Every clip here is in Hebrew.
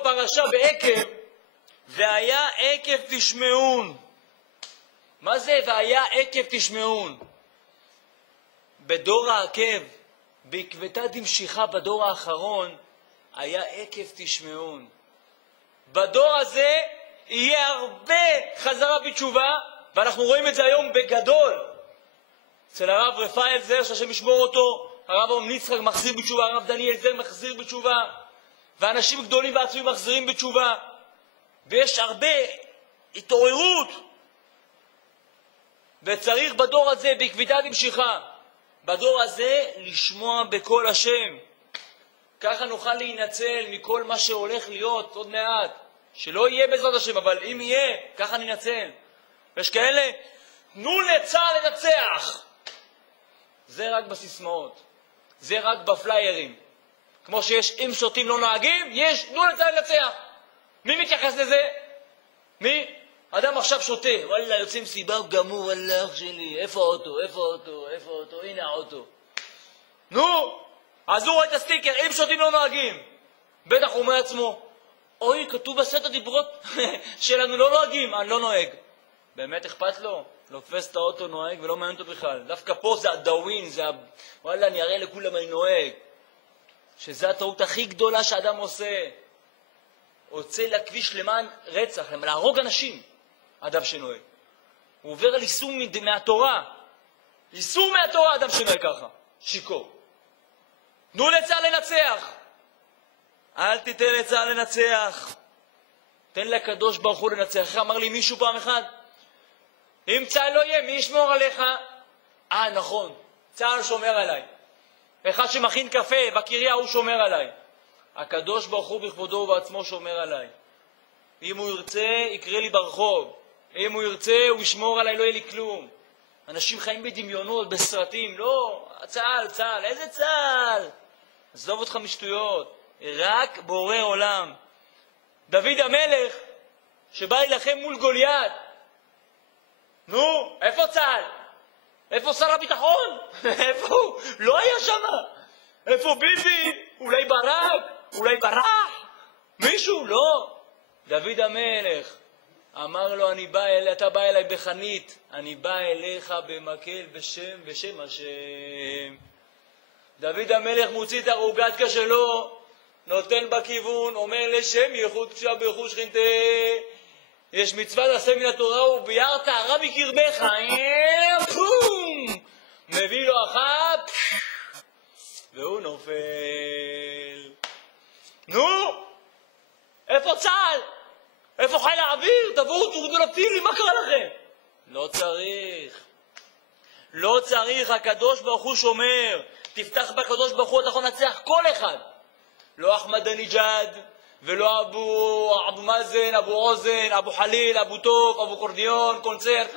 בפרשה בעקב, והיה עקב תשמעון. מה זה והיה עקב תשמעון? בדור העקב, בעקבתא דמשיחא בדור האחרון, היה עקב תשמעון. בדור הזה יהיה הרבה חזרה בתשובה, ואנחנו רואים את זה היום בגדול. אצל הרב רפאל זר, שהשם ישמור אותו, הרב עמרם יצחק מחזיר בתשובה, הרב דניאל זר מחזיר בתשובה, ואנשים גדולים ועצומים מחזירים בתשובה, ויש הרבה התעוררות, וצריך בדור הזה, בעקבתא דמשיחא, בדור הזה לשמוע בקול השם. ככה נוכל להינצל מכל מה שהולך להיות עוד מעט. שלא יהיה בעזרת השם, אבל אם יהיה, ככה ננצל. ויש כאלה, תנו לצה"ל לנצח. זה רק בסיסמאות. זה רק בפליירים. כמו שיש אם שוטים לא נוהגים, יש תנו לצה"ל לנצח. מי מתייחס לזה? מי? אדם עכשיו שותה. וואלה, יוצאים סיבה גמור, וואלה, אח שלי. איפה האוטו? איפה האוטו? איפה האוטו? הנה האוטו. נו, אז הוא רואה את הסטיקר, אם שוטים לא נוהגים. בטח הוא אומר לעצמו, אוי, כתוב בספר דיברות שלנו לא נוהגים, אני לא נוהג. באמת אכפת לו? לא תופס את האוטו נוהג ולא מעניין אותו בכלל. דווקא פה זה הדאווין, זה וואלה, אני אראה לכולם אני נוהג. שזו הטעות הכי גדולה שאדם עושה. יוצא לכביש למען רצח, להרוג אנשים, אדם שנוהג. הוא עובר על איסור מהתורה. איסור מהתורה אדם שנוהג ככה, שיקור. תנו לצה"ל לנצח. אל תיתן לצה"ל לנצח. תן לקדוש ברוך הוא לנצח. איך אמר לי מישהו פעם אחד? אם צה"ל לא יהיה, מי ישמור עליך? נכון, צה"ל שומר עליי. אחד שמכין קפה בקריה הוא שומר עליי. הקדוש ברוך הוא בכבודו ובעצמו שומר עליי. אם הוא ירצה, יקרא לי ברחוב. אם הוא ירצה, הוא ישמור עליי, לא יהיה לי כלום. אנשים חיים בדמיונות, בסרטים. לא, צה"ל, צה"ל. איזה צה"ל? עזוב אותך משטויות. רק בורא עולם. דוד המלך, שבא להילחם מול גוליית. נו, איפה צה"ל? איפה שר הביטחון? איפה הוא? לא היה שם. איפה ביבי? אולי ברק? אולי ברח? מישהו? לא. דוד המלך אמר לו, אתה בא אליי בחנית, אני בא אליך במקל בשם השם. דוד המלך מוציא את הרוגטקה שלו, נותן בכיוון, אומר לשם ייחוד קשה ברכוש שכינתה, יש מצוות עשה מן התורה וביארת הרע מקרבך, מביא לו אחת והוא נופל. נו, איפה צה"ל? איפה חיל האוויר? תבואו, תורדו לטילים, מה קרה לכם? לא צריך. לא צריך, הקדוש ברוך הוא שומר. תפתח בקדוש ברוך הוא, אתה יכול לנצח כל אחד. לא אחמדינג'אד, ולא אבו מאזן, אבו עוזן, אבו חליל, אבו טוב, אבו קורדיון, קונצרט.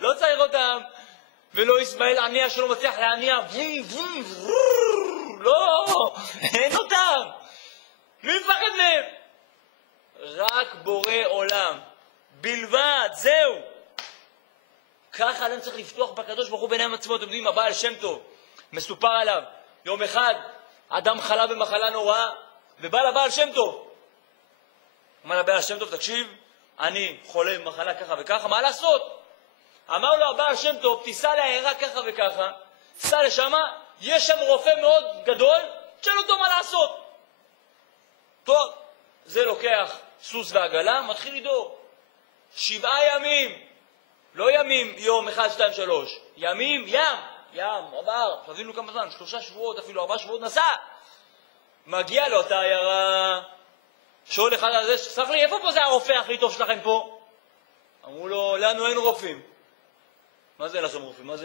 לא צריך אותם. ולא אסמאעיל עניה שלא מצליח לעניה. לא, אין אותם. מי מפחד מהם? רק בורא עולם. בלבד, זהו. ככה אדם צריך לפתוח בקדוש ברוך הוא בעיניים עצמו. אתם יודעים, הבעל שם טוב, מסופר עליו, יום אחד אדם חלה במחלה נוראה, ובא לבעל שם טוב. אמר לבעל שם טוב, תקשיב, אני חולה במחלה ככה וככה, מה לעשות? אמר לו הבעל שם טוב, תיסע לעיירה ככה וככה, תיסע לשם, יש שם רופא מאוד גדול, תשאל אותו מה לעשות. טוב, זה לוקח סוס ועגלה, מתחיל לדור. 7 ימים, לא ימים, יום, 1, 2, 3, ימים, ים, עבר, תבינו כמה זמן, 3 שבועות, אפילו 4 שבועות נסע. מגיע לאותה עיירה, שואל אחד על זה, סלח לי, איפה פה זה הרופא הכי טוב שלכם פה? אמרו לו, לנו אין רופאים. מה זה אין לכם רופאים? מה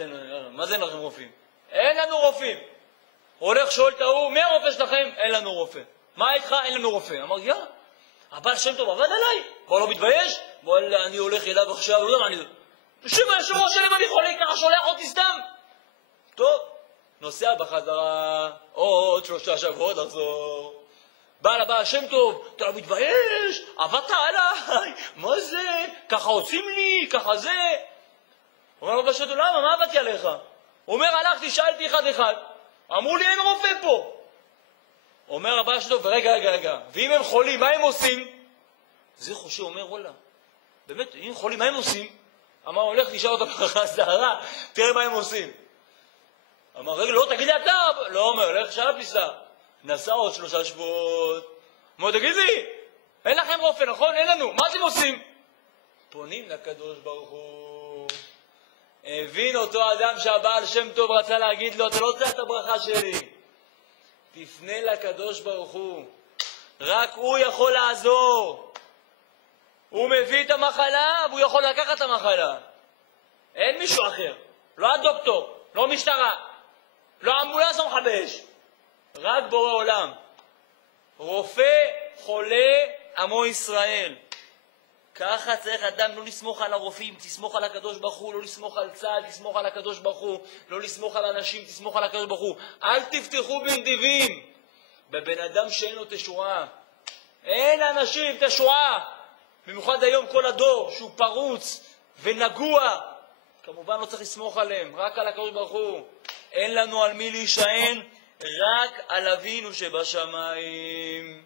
זה אין לכם רופאים? אין לנו רופאים. הולך שואל את ההוא, מי הרופא שלכם? אין לנו רופא. מה איתך? אין לנו רופא. אמר, הבעל שם טוב עבד עליי, בוא לא מתבייש, בוא אני הולך אליו עכשיו, לא אני... שבוע שלם אני חולה, ככה שולח אותי סתם. טוב, נוסע בחזרה, עוד 3 שבועות לחזור. בא לבעל שם טוב, אתה לא מתבייש, עבדת עליי, מה זה? ככה עושים לי, ככה זה. אומר לו בשביל למה, מה עבדתי עליך? הוא אומר, הלכתי, שאלתי אחד, אמרו לי אין רופא פה. אומר הבעל שלו, ורגע, ואם הם חולים, מה הם עושים? זה חושב, אומר, וואלה, באמת, אם הם חולים, מה הם עושים? אמר, הולך, נשאר אותה ברכה סערה, תראה מה הם עושים. אמר, רגע, לא, תגיד לי אתה. לא, אומר, הולך שאלה פיסה. נסע עוד 3 שבועות. אמר, תגיד לי, אין לכם רופא, נכון? אין לנו, מה אתם עושים? פונים לקדוש ברוך הוא. הבין אותו אדם שהבעל שם טוב רצה להגיד לו, אתה לא צריך את הברכה שלי. תפנה לקדוש ברוך הוא. רק הוא יכול לעזור. הוא מביא את המחלה, והוא יכול לקחת את המחלה. אין מישהו אחר. לא הדוקטור, לא משטרה, לא אמבולנס או מחבש. רק בורא עולם. רופא חולה עמו ישראל. ככה צריך אדם לא לסמוך על הרופאים, תסמוך על הקדוש ברוך הוא, לא לסמוך על צה"ל, תסמוך על הקדוש ברוך הוא, לא לסמוך על אנשים, תסמוך על הקדוש ברוך הוא. אל תפתחו בנדיבים בבן אדם שאין לו תשועה. אין אנשים תשועה. במיוחד היום כל הדור שהוא פרוץ ונגוע. כמובן לא צריך לסמוך עליהם, רק על הקדוש ברוך הוא. אין לנו על מי להישען, רק על אבינו שבשמיים.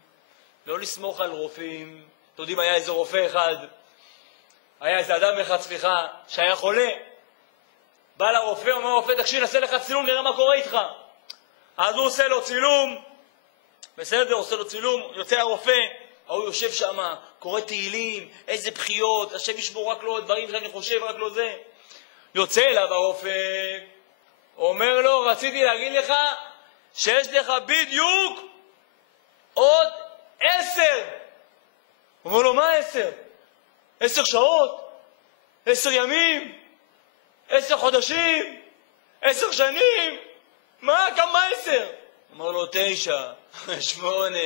לא לסמוך על רופאים. אתם יודעים, היה איזה רופא אחד, היה איזה אדם אחד, שהיה חולה. בא לרופא, אומר רופא, תקשיב, נעשה לך צילום, נראה מה קורה איתך. אז הוא עושה לו צילום, בסדר, עושה לו צילום, יוצא הרופא, הוא יושב שם, קורא תהילים, איזה בחיות, השם ישמור רק לו דברים שאני חושב, רק לו זה. יוצא אליו הרופא, אומר לו, רציתי להגיד לך שיש לך בדיוק עוד 10. הוא אומר לו, מה 10? 10 שעות? 10 ימים? 10 חודשים? 10 שנים? מה? כמה 10? אומר לו, 9, 8,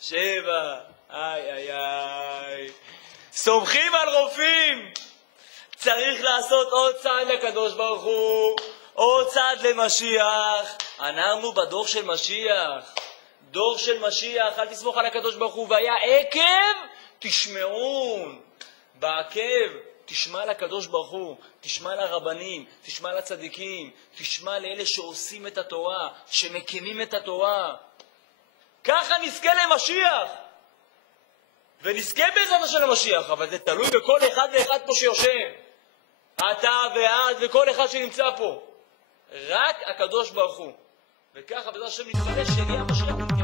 7, איי. סומכים על רופאים. צריך לעשות עוד צעד לקדוש ברוך הוא, עוד צעד למשיח. אנחנו בדור של משיח. דור של משיח, אל תסמוך על הקדוש ברוך הוא. והיה עקב, תשמעון. בעקב, תשמע לקדוש ברוך הוא, תשמע לרבנים, תשמע לצדיקים, תשמע לאלה שעושים את התורה, שמקימים את התורה. ככה נזכה למשיח. ונזכה בעזרת השם למשיח, אבל זה תלוי בכל אחד ואחד פה שיושב. אתה ואת וכל אחד שנמצא פה. רק הקדוש ברוך הוא. וככה בעזרת השם נתפלל שיגיע המשיח.